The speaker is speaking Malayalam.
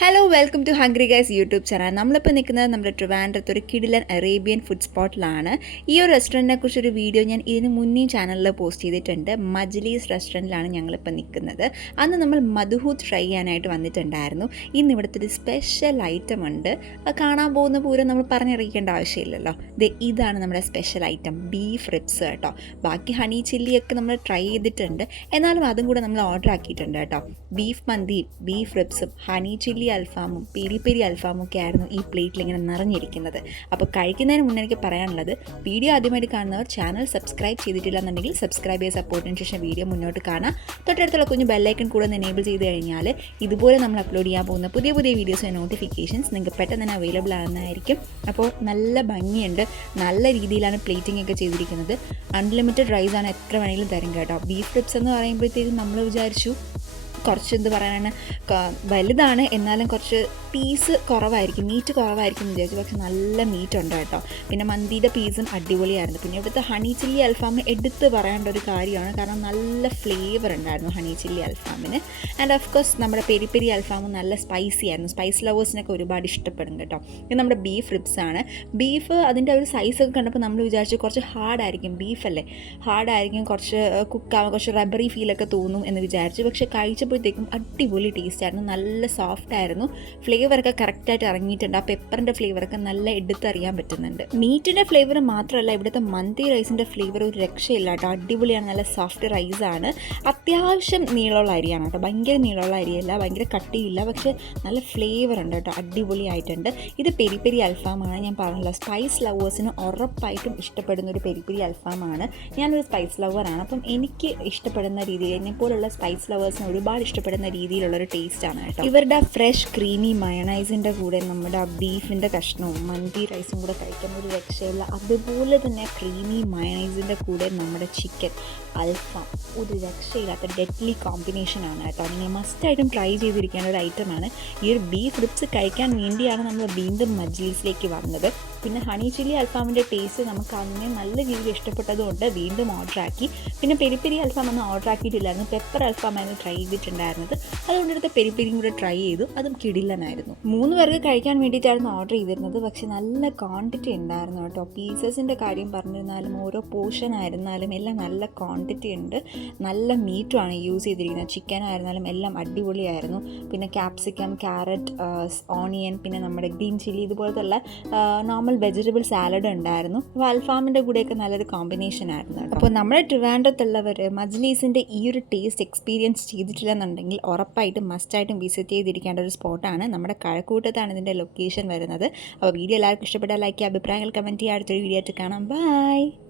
Hello welcome to hungry guys YouTube channel നമ്മളിപ്പോൾ നിൽക്കുന്നത് നമ്മുടെ ട്രിവാൻഡ്രത്ത് ഒരു കിഡിലൻ അറേബ്യൻ ഫുഡ് സ്പോട്ടിലാണ് ഈ ഒരു റെസ്റ്റോറന്റിനെ കുറിച്ചൊരു വീഡിയോ ഞാൻ ഇതിന് മുന്നേ ചാനലിൽ പോസ്റ്റ് ചെയ്തിട്ടുണ്ട്. മജ്ലീസ് റെസ്റ്റോറന്റിലാണ് ഞങ്ങളിപ്പോൾ നിൽക്കുന്നത്. അന്ന് നമ്മൾ മധുഹൂത്ത് ട്രൈ ചെയ്യാനായിട്ട് വന്നിട്ടുണ്ടായിരുന്നു. ഇന്ന് ഇവിടുത്തെ ഒരു സ്പെഷ്യൽ ഐറ്റം ഉണ്ട്. കാണാൻ പോകുന്ന പൂരം നമ്മൾ പറഞ്ഞറിയിക്കേണ്ട ആവശ്യമില്ലല്ലോ. ദേ ഇതാണ് നമ്മുടെ സ്പെഷ്യൽ ഐറ്റം ബീഫ് റിപ്സ് കേട്ടോ. ബാക്കി ഹണി ചില്ലിയൊക്കെ നമ്മൾ ട്രൈ ചെയ്തിട്ടുണ്ട്. എന്നാലും അതും കൂടെ നമ്മൾ ഓർഡർ ആക്കിയിട്ടുണ്ട് കേട്ടോ. ബീഫ് മന്തിയും ബീഫ് റിപ്സും ഹണി ചില്ലി അൽഫാമും പെരി പെരി അൽഫാമും ഒക്കെ ആയിരുന്നു ഈ പ്ലേറ്റിൽ ഇങ്ങനെ നിറഞ്ഞിരിക്കുന്നത്. അപ്പോൾ കഴിക്കുന്നതിന് മുന്നേ എനിക്ക് പറയാനുള്ളത് വീഡിയോ ആദ്യമായിട്ട് കാണുന്നവർ ചാനൽ സബ്സ്ക്രൈബ് ചെയ്തിട്ടില്ല എന്നുണ്ടെങ്കിൽ സബ്സ്ക്രൈബ് ചെയ്ത് സപ്പോർട്ടിന് ശേഷം വീഡിയോ മുന്നോട്ട് കാണാം തൊട്ടടുത്തുള്ള കുഞ്ഞ് ബെല്ലൈക്കൺ കൂടെ എനേബിൾ ചെയ്ത് കഴിഞ്ഞാൽ ഇതുപോലെ നമ്മൾ അപ്ലോഡ് ചെയ്യാൻ പോകുന്ന പുതിയ പുതിയ വീഡിയോസിന്റെ നോട്ടിഫിക്കേഷൻസ് നിങ്ങൾക്ക് പെട്ടെന്ന് തന്നെ അവൈലബിൾ ആകുന്നതായിരിക്കും അപ്പോൾ നല്ല ഭംഗിയുണ്ട്. നല്ല രീതിയിലാണ് പ്ലേറ്റിംഗ് ഒക്കെ ചെയ്തിരിക്കുന്നത്. അൺലിമിറ്റഡ് റൈസാണ് എത്ര വേണമെങ്കിലും തരും കേട്ടോ. ബീഫ് ട്രിപ്സ് എന്ന് പറയുമ്പോഴത്തേക്കും നമ്മൾ വിചാരിച്ചു കുറച്ച് എന്ത് പറയാനാണ് വലുതാണ്. എന്നാലും കുറച്ച് പീസ് കുറവായിരിക്കും മീറ്റ് കുറവായിരിക്കും എന്ന് വിചാരിച്ചു. പക്ഷെ നല്ല മീറ്റ് ഉണ്ട് കേട്ടോ. പിന്നെ മന്തിയുടെ പീസും അടിപൊളിയായിരുന്നു. പിന്നെ ഇവിടുത്തെ ഹണി ചില്ലി അൽഫാം എടുത്ത് പറയേണ്ട ഒരു കാര്യമാണ്. കാരണം നല്ല ഫ്ലേവർ ഉണ്ടായിരുന്നു ഹണി ചില്ലി അൽഫാമിന്. ആൻഡ് ഓഫ് കോഴ്സ് നമ്മുടെ പെരി പെരി അൽഫാമും നല്ല സ്പൈസി ആയിരുന്നു. സ്പൈസ് ലവേഴ്സിനൊക്കെ ഒരുപാട് ഇഷ്ടപ്പെടും കേട്ടോ. ഇത് നമ്മുടെ ബീഫ് റിബ്സ് ആണ്. ബീഫ് അതിന്റെ ഒരു സൈസൊക്കെ കണ്ടപ്പോൾ നമ്മൾ വിചാരിച്ചു കുറച്ച് ഹാർഡായിരിക്കും ബീഫല്ലേ ഹാർഡായിരിക്കും കുറച്ച് കുക്കാവും കുറച്ച് റബ്ബറി ഫീലൊക്കെ തോന്നും എന്ന് വിചാരിച്ചു. പക്ഷെ കഴിച്ചപ്പോഴത്തേക്കും അടിപൊളി ടേസ്റ്റ് ആയിരുന്നു. നല്ല സോഫ്റ്റ് ആയിരുന്നു. ഫ്ലേവറൊക്കെ കറക്റ്റായിട്ട് ഇറങ്ങിയിട്ടുണ്ട്. ആ പെപ്പറിന്റെ ഫ്ലേവറൊക്കെ നല്ല എടുത്തറിയാൻ പറ്റുന്നുണ്ട്. മീറ്റിന്റെ ഫ്ലേവർ മാത്രമല്ല ഇവിടുത്തെ മന്തി റൈസിന്റെ ഫ്ലേവർ ഒരു രക്ഷയില്ല കേട്ടോ. അടിപൊളിയാണ്. നല്ല സോഫ്റ്റ് റൈസാണ് അത്യാവശ്യം നീളമുള്ള അരിയാണ് കേട്ടോ. ഭയങ്കര നീളമുള്ള അരിയല്ല ഭയങ്കര കട്ടിയില്ല പക്ഷേ നല്ല ഫ്ലേവർ ഉണ്ട് കേട്ടോ. അടിപൊളിയായിട്ടുണ്ട്. ഇത് പെരി പെരി അൽഫാമാണ് ഞാൻ പറഞ്ഞല്ലോ. സ്പൈസ് ലവേഴ്സിന് ഉറപ്പായിട്ടും ഇഷ്ടപ്പെടുന്ന ഒരു പെരി പെരി അൽഫാമാണ്. ഞാനൊരു സ്പൈസ് ലവറാണ് അപ്പം എനിക്ക് ഇഷ്ടപ്പെടുന്ന രീതിയിൽ എന്നെ സ്പൈസ് ലവേഴ്സിന് ഒരുപാട് ഇഷ്ടപ്പെടുന്ന രീതിയിലുള്ള ഒരു ടേസ്റ്റാണ് കേട്ടോ. ഇവരുടെ ഫ്രഷ് ക്രീമി മയണൈസിന്റെ കൂടെ നമ്മുടെ ബീഫിന്റെ കഷ്ണവും മന്തി റൈസും കൂടെ കഴിക്കാൻ ഒരു രക്ഷയില്ല. അതുപോലെ തന്നെ ക്രീമി മയണൈസിന്റെ കൂടെ നമ്മുടെ ചിക്കൻ അൽഫാം ഒരു രക്ഷയില്ലാത്ത ഡെഡ്ലി കോമ്പിനേഷനാണ് കേട്ടോ. നിങ്ങൾ മസ്റ്റായിട്ടും ട്രൈ ചെയ്തിരിക്കേണ്ട ഒരു ഐറ്റമാണ് ഈ ഒരു ബീഫ് റിപ്സ് കഴിക്കാൻ വേണ്ടിയാണ് നമ്മൾ വീണ്ടും മജ്ലീസിലേക്ക് വന്നത്. പിന്നെ ഹണി ചില്ലി അൽഫാമിന്റെ ടേസ്റ്റ് നമുക്ക് അന്നേ നല്ല രീതിയിൽ ഇഷ്ടപ്പെട്ടതുകൊണ്ട് വീണ്ടും ഓർഡർ ആക്കി. പിന്നെ പെരിപ്പെരി പെരി അൽഫാം ഒന്നും ഓർഡർ ആക്കിയിട്ടില്ലായിരുന്നു. പെപ്പർ അൽഫാമായിരുന്നു ട്രൈ ചെയ്തിട്ടുണ്ടായിരുന്നത്. അതുകൊണ്ട് എടുത്ത് പെരിപ്പെരിയും കൂടെ ട്രൈ ചെയ്തു. അതും കിടിലനായിരുന്നു. മൂന്ന് പേർക്ക് കഴിക്കാൻ വേണ്ടിയിട്ടായിരുന്നു ഓർഡർ ചെയ്തിരുന്നത്. പക്ഷെ നല്ല ക്വാണ്ടിറ്റി ഉണ്ടായിരുന്നു കേട്ടോ. പീസസിന്റെ കാര്യം പറഞ്ഞിരുന്നാലും ഓരോ പോർഷൻ ആയിരുന്നാലും എല്ലാം നല്ല ക്വാണ്ടിറ്റി ഉണ്ട്. നല്ല മീറ്റുമാണ് യൂസ് ചെയ്തിരിക്കുന്നത്. ചിക്കൻ ആയിരുന്നാലും എല്ലാം അടിപൊളിയായിരുന്നു. പിന്നെ ക്യാപ്സിക്കം ക്യാരറ്റ് ഓണിയൻ പിന്നെ നമ്മുടെ ഗ്രീൻ ചില്ലി ഇതുപോലത്തെ നോർമൽ വെജിറ്റബിൾ സാലഡ് ഉണ്ടായിരുന്നു. അപ്പോൾ അൽഫാമിന്റെ കൂടെയൊക്കെ നല്ലൊരു കോമ്പിനേഷൻ ആയിരുന്നു അപ്പോൾ നമ്മുടെ ട്രിവാൻഡ്രത്തുള്ളവർ മജ്ലീസിന്റെ ഈ ഒരു ടേസ്റ്റ് എക്സ്പീരിയൻസ് ചെയ്തിട്ടില്ലെന്നുണ്ടെങ്കിൽ ഉറപ്പായിട്ടും മസ്റ്റായിട്ടും വിസിറ്റ് ചെയ്തിരിക്കേണ്ട ഒരു സ്പോട്ടാണ് നമ്മുടെ കഴക്കൂട്ടത്താണ് ഇതിന്റെ ലൊക്കേഷൻ വരുന്നത്. അപ്പോൾ വീഡിയോ എല്ലാവർക്കും ഇഷ്ടപ്പെട്ടാൽ ലൈക്ക് അഭിപ്രായങ്ങൾ കമന്റ് ചെയ്യുക. അടുത്തൊരു വീഡിയോ ആയിട്ട് കാണാം. ബൈ